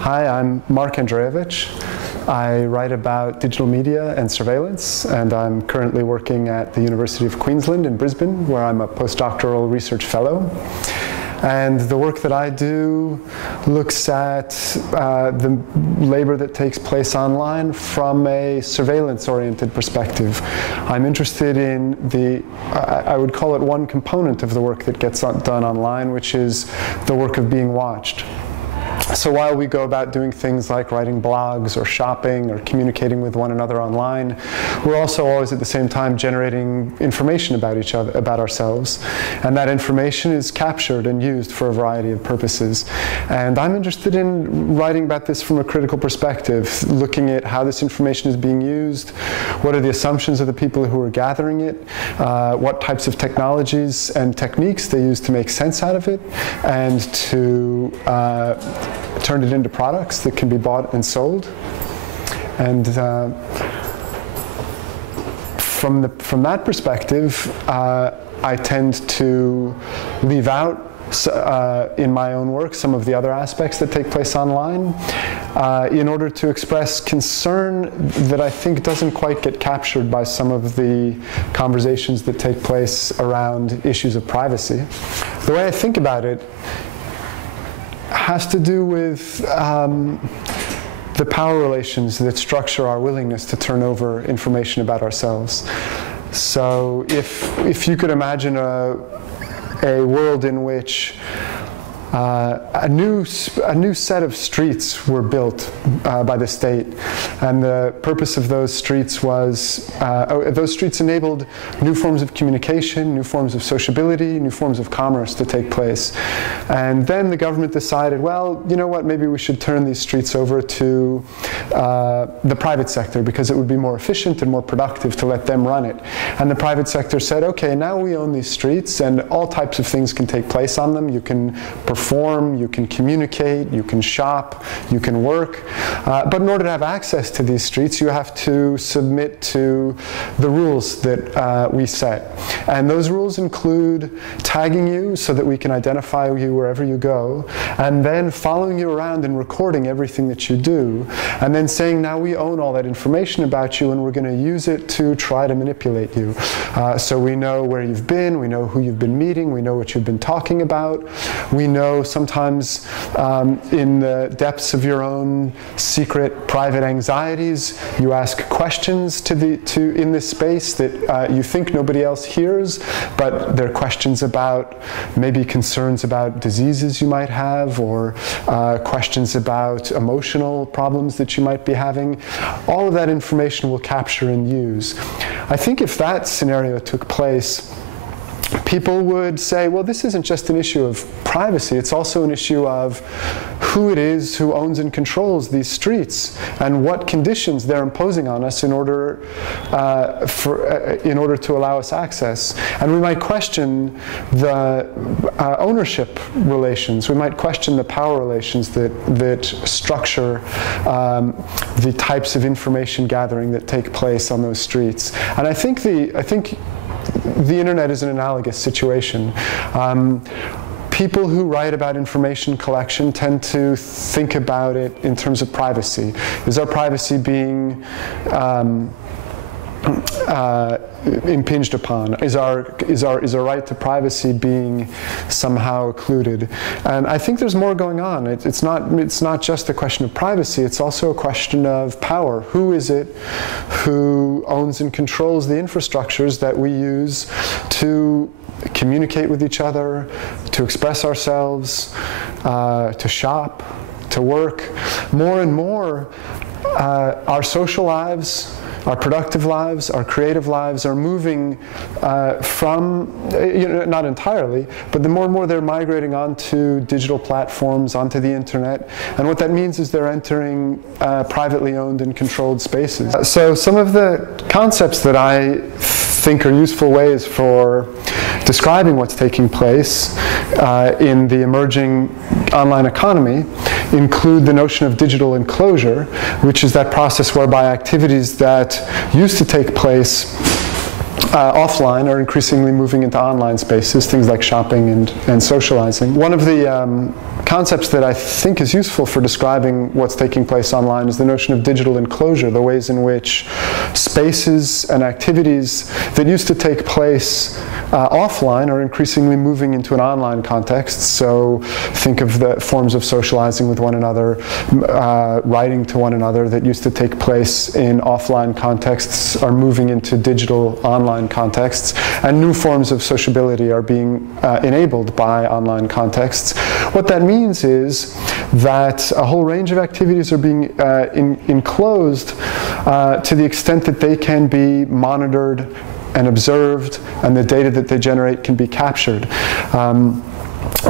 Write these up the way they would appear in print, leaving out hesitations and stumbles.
Hi, I'm Andrejevic. I write about digital media and surveillance, and I'm currently working at the University of Queensland in Brisbane, where I'm a postdoctoral research fellow. And the work that I do looks at the labor that takes place online from a surveillance-oriented perspective. I'm interested in I would call it one component of the work that gets done online, which is the work of being watched. So while we go about doing things like writing blogs or shopping or communicating with one another online, we're also always at the same time generating information about each other, about ourselves. And that information is captured and used for a variety of purposes. And I'm interested in writing about this from a critical perspective, looking at how this information is being used, what are the assumptions of the people who are gathering it, what types of technologies and techniques they use to make sense out of it, and to turn it into products that can be bought and sold. And from that perspective, I tend to leave out in my own work some of the other aspects that take place online in order to express concern that I think doesn't quite get captured by some of the conversations that take place around issues of privacy. The way I think about it has to do with the power relations that structure our willingness to turn over information about ourselves. So if you could imagine a world in which a new set of streets were built by the state, and the purpose of those streets was those streets enabled new forms of communication, new forms of sociability, new forms of commerce to take place. And then the government decided, well, you know what, maybe we should turn these streets over to the private sector because it would be more efficient and more productive to let them run it. And the private sector said, okay, now we own these streets and all types of things can take place on them. You can perform, you can communicate, you can shop, you can work. But in order to have access to these streets, you have to submit to the rules that we set. And those rules include tagging you so that we can identify you wherever you go, and then following you around and recording everything that you do, and then saying, now we own all that information about you and we're going to use it to try to manipulate you. So we know where you've been, we know who you've been meeting, we know what you've been talking about, we know sometimes in the depths of your own secret private anxieties, you ask questions in this space that you think nobody else hears, but they're questions about maybe concerns about diseases you might have, or questions about emotional problems that you might be having. All of that information we'll capture and use. I think if that scenario took place, people would say, well, this isn't just an issue of privacy, it's also an issue of who it is who owns and controls these streets and what conditions they're imposing on us in order to allow us access. And we might question the ownership relations, we might question the power relations that structure the types of information gathering that take place on those streets. And I think the internet is an analogous situation. People who write about information collection tend to think about it in terms of privacy. Is our privacy being impinged upon? Is our right to privacy being somehow occluded? And I think there's more going on. It's not just a question of privacy, it's also a question of power. Who is it who owns and controls the infrastructures that we use to communicate with each other, to express ourselves, to shop, to work. More and more, our social lives, our productive lives, our creative lives are moving from, not entirely, but the more and more they're migrating onto digital platforms, onto the internet. And what that means is they're entering privately owned and controlled spaces. So some of the concepts that I think are useful ways for describing what's taking place in the emerging online economy include the notion of digital enclosure, which is that process whereby activities that used to take place offline are increasingly moving into online spaces, things like shopping and socializing. One of the concepts that I think is useful for describing what's taking place online is the notion of digital enclosure, the ways in which spaces and activities that used to take place offline are increasingly moving into an online context. So think of the forms of socializing with one another, writing to one another that used to take place in offline contexts are moving into digital online contexts, and new forms of sociability are being enabled by online contexts. What that means is that a whole range of activities are being enclosed to the extent that they can be monitored and observed, and the data that they generate can be captured.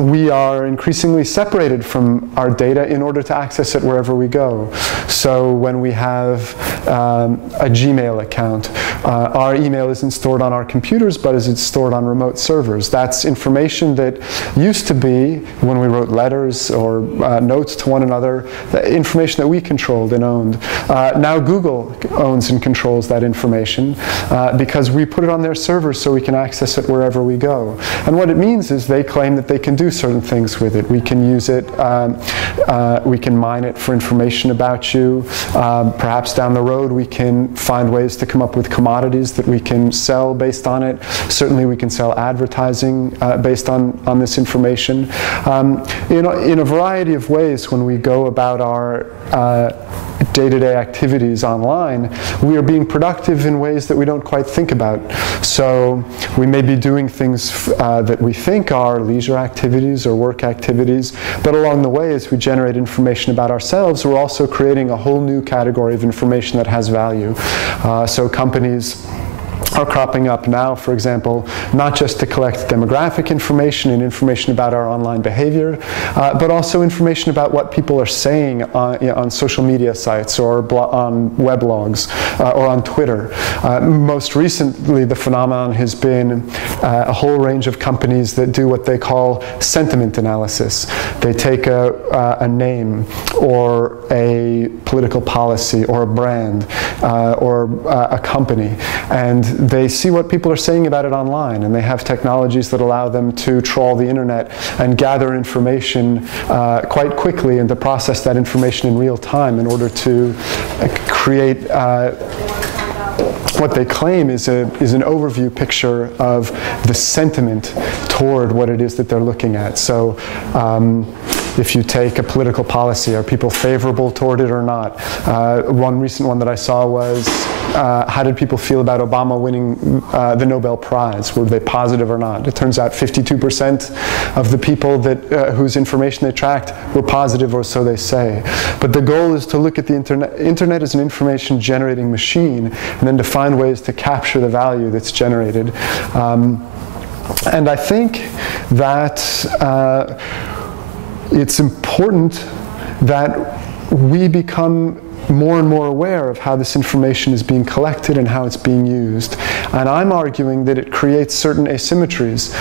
We are increasingly separated from our data in order to access it wherever we go. So when we have a Gmail account, our email isn't stored on our computers, but is stored on remote servers. That's information that used to be, when we wrote letters or notes to one another, the information that we controlled and owned. Now Google owns and controls that information because we put it on their servers so we can access it wherever we go. And what it means is they claim that they can do certain things with it. We can use it, we can mine it for information about you. Perhaps down the road we can find ways to come up with commodities that we can sell based on it. Certainly we can sell advertising based on this information. In a variety of ways, when we go about our day-to-day activities online, we are being productive in ways that we don't quite think about. So we may be doing things that we think are leisure activities or work activities, but along the way, as we generate information about ourselves, we're also creating a whole new category of information that has value. So companies are cropping up now, for example, not just to collect demographic information and information about our online behavior, but also information about what people are saying on social media sites or on weblogs or on Twitter. Most recently, the phenomenon has been a whole range of companies that do what they call sentiment analysis. They take a name or a political policy or a brand or a company, and they see what people are saying about it online, and they have technologies that allow them to trawl the internet and gather information quite quickly and to process that information in real time in order to create what they claim is an overview picture of the sentiment toward what it is that they're looking at. So if you take a political policy, are people favorable toward it or not? One recent one that I saw was, how did people feel about Obama winning the Nobel Prize? Were they positive or not? It turns out 52% of the people that whose information they tracked were positive, or so they say. But the goal is to look at the internet. Internet is an information generating machine, and then to find ways to capture the value that's generated. And I think that it's important that we become more and more aware of how this information is being collected and how it's being used. And I'm arguing that it creates certain asymmetries.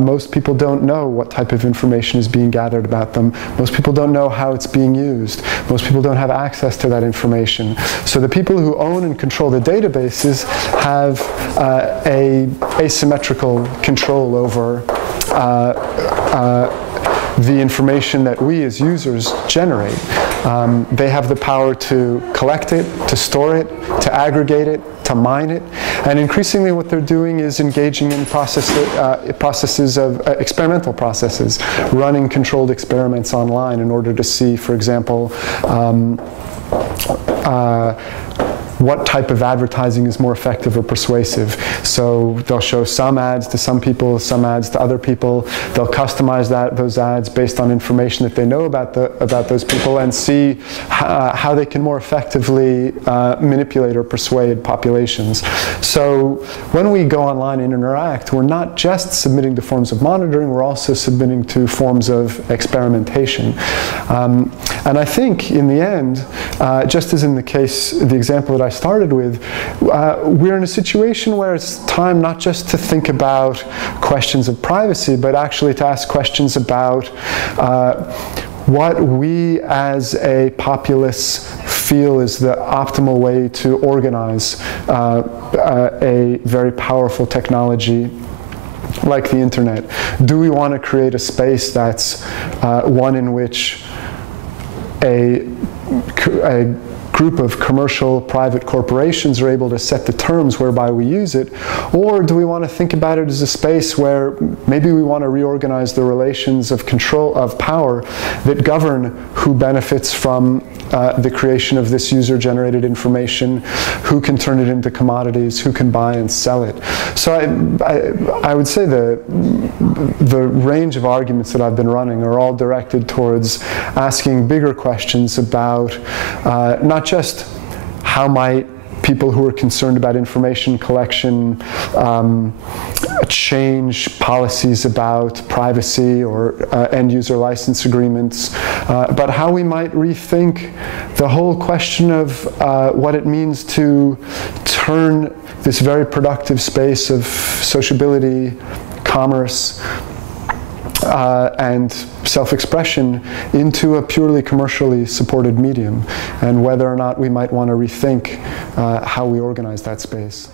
Most people don't know what type of information is being gathered about them. Most people don't know how it's being used. Most people don't have access to that information. So the people who own and control the databases have a asymmetrical control over the information that we as users generate. They have the power to collect it, to store it, to aggregate it, to mine it, and increasingly what they're doing is engaging in processes of experimental processes, running controlled experiments online in order to see, for example, what type of advertising is more effective or persuasive. So they'll show some ads to some people, some ads to other people. They'll customize those ads based on information that they know about those people, and see how they can more effectively manipulate or persuade populations. So when we go online and interact, we're not just submitting to forms of monitoring, we're also submitting to forms of experimentation. And I think in the end, just as in the example that I started with, we're in a situation where it's time not just to think about questions of privacy, but actually to ask questions about what we as a populace feel is the optimal way to organize a very powerful technology like the internet. Do we want to create a space that's one in which a group of commercial private corporations are able to set the terms whereby we use it? Or do we want to think about it as a space where maybe we want to reorganize the relations of control, of power, that govern who benefits from the creation of this user-generated information, who can turn it into commodities, who can buy and sell it? So I would say the range of arguments that I've been running are all directed towards asking bigger questions about not just how might people who are concerned about information collection change policies about privacy or end-user license agreements, but how we might rethink the whole question of what it means to turn this very productive space of sociability, commerce, and self-expression into a purely commercially supported medium, and whether or not we might want to rethink how we organize that space.